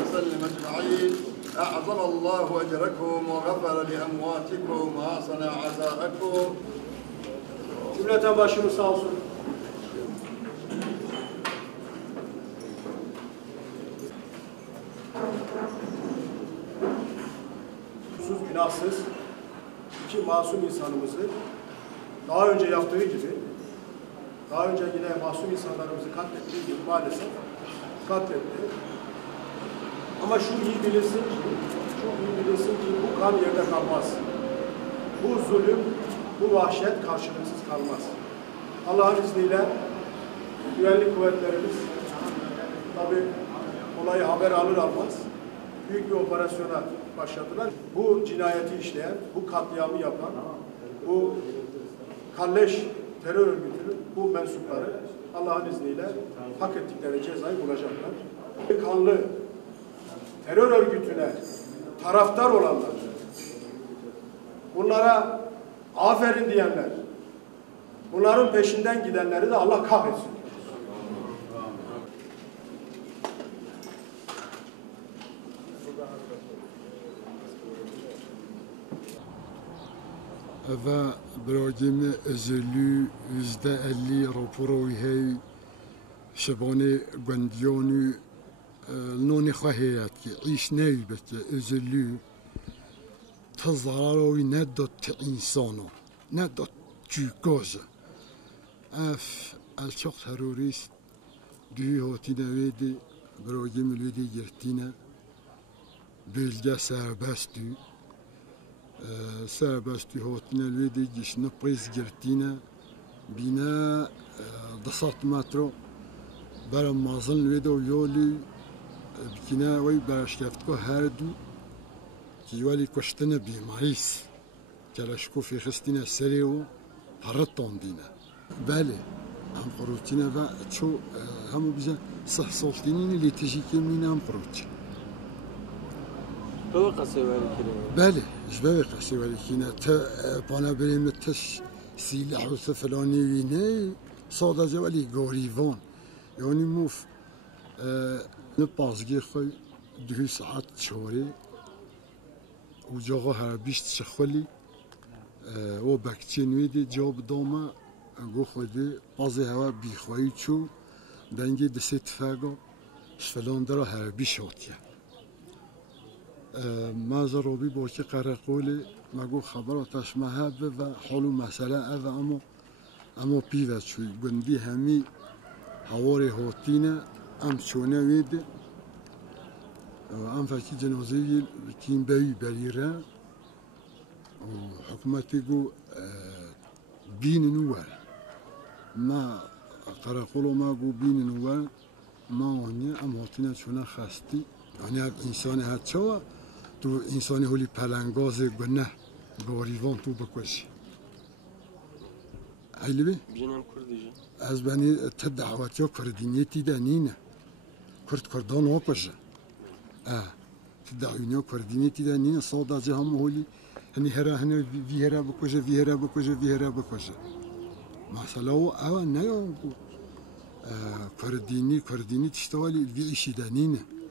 وسلم أجمعين. أعظم الله أجركم وغفر لأمواتكم وحسن عزاءكم. Cümleten başımız sağ olsun. Suçsuz, günahsız iki masum insanımızı daha önce yaptığı gibi, daha önce yine masum insanlarımızı katlettiği gibi maalesef katletti. Ama şu iyi bilinsin ki bu kan yerde kalmaz. Bu zulüm, bu vahşet karşılıksız kalmaz. Allah'ın izniyle güvenlik kuvvetlerimiz tabi olayı haber alır almaz büyük bir operasyona başladılar. Bu cinayeti işleyen, bu katliamı yapan, bu kalleş terör örgütünün bu mensupları Allah'ın izniyle hak ettikleri cezayı bulacaklar. Kanlı terör örgütüne taraftar olanlar, bunlara aferin diyenler, bunların peşinden gidenleri de Allah kahretsin. Ava برادیم ازلو %50 راپوروی هی شبانه گندیانو نون خواهیت که عیش نیبت ازلو تظهروی نداد انسانو نداد جوگازه اف الشخص تروریست دوی هاتی نویدی برادیم الویدی گرتینه بلده سربستو سربستو هاتنا الویدی جشن پریز گرتینه بینا 200 متر برام مازن الویدی و یولی بکینا وی برشکفت که هر دو کیوالی کشتنه بیماریس کلاشکو فی خستینه سری و هرطان دینه بله هم قروتینه و چو همو بیزن صح سالتینین اللي تجي كمينه هم قروتين بابا قصيوالي كده بله جبه قصيوالي كنا تا بانا بريم تش سلاح فلاني وينه صادة جوالي غوريفان يعني موف نبازگی خوی 2 ساعت چوری و جاها هر بیشت شخولی و بکچین ویدی جاب دامه گو خودی بازی هوا بیخوایی چو دنگی دستی تفاقا فلان درا هر بیش هاتیه مازه روبی با که قرقولی مگو خبراتش محبه و حالو مسئله اوه اما پیوه چوی گندی همی هواری هاتینه ام چونه ویده ام فکی جنازه کین بایی بریره و حکومتی گو بین نوار ما قرقولو ما گو بین نوار ما آنیه ام هاتینه چونه خستی یعنی انسان هچه تو انسانی هولی پلنگاز گنه گاریوان تو بکشی ایلی بی؟ بجنام كردي از بنی تدعواتی ها کردینیتی دنینه کردان ها کشه تدعوینی ها کردینیتی دنینه ساده جه هم هولی هنی هره هنی ویهره بکشه ویهره بکشه ویهره بکشه مثلا او نه کردینی تشتوالی ویعشی دنینه